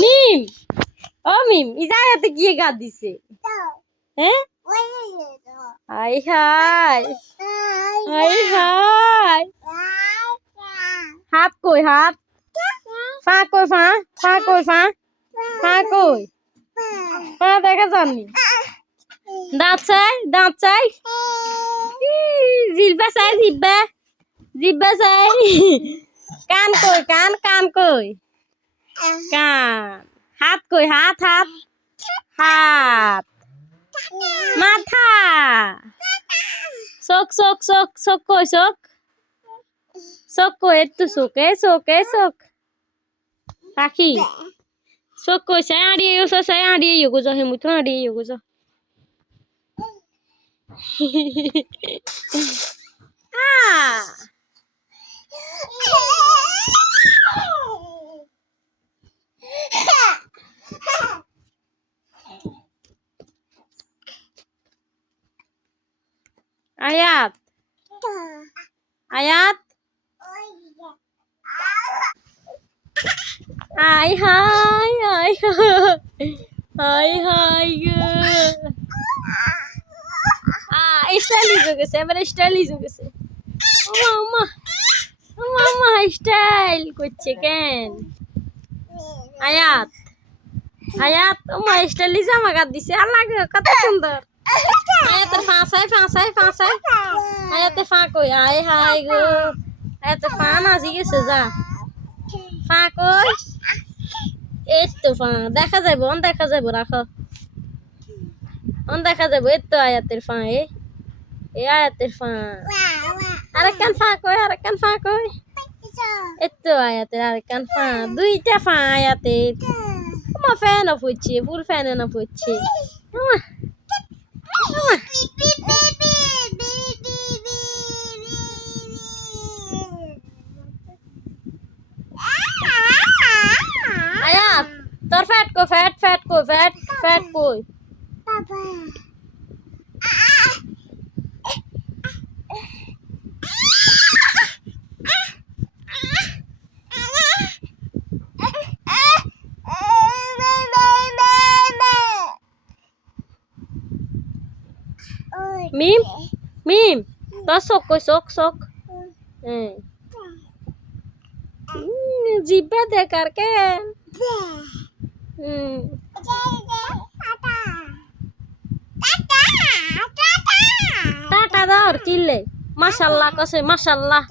মিম ও মিম ইজায়াতে গিয়ে গা দিছে হ্যাঁ হাই হাই হাই হাই হাত কই হাত ফা কই ফা ফা কই ফা ফা কই ফা দেখা যাননি দাঁত চাই জিব্বা চাই জিব্বা চাই কান কই কান কই কান হাত কই হাত মাথা চোখ কই চোখ কই একটু চোখ পাখি চোখ কই চাই আড়িয়ে গুজো হেমুতো আড়িয়ে গুজো আয়াত হাই স্টাইলিশ হয়ে গেছে এবারে স্টাইলিশ হয়ে গেছে ওমা স্টাইল করছে কেন আয়াত ওমা স্টাইলিশ জামা কাট দিছে আল্লাহ কত সুন্দর আয়াতের ফাঁসাই আয়াতে ফা কই হাই গো আয়াতে ফা নাজি গেছে যা ফা কই এই তো ফা দেখা যাইব রাখো দেখা যাইব এই তো আয়াতের ফা এ আয়াতের ফা আরেকখান ফা কই এই তো আয়াতের আরেকখান ফা দুইটা ফা আয়াতের আমার ফ্যান অফ হচ্ছে ফুল ফ্যান অফ হচ্ছে আয়াত তোর ফ্যাট কই মিম তোর চোখ জিব্বা দেখার কেন টাটা দাও চিল্লে মাশাল্লাহ কসে মাশাল্লাহ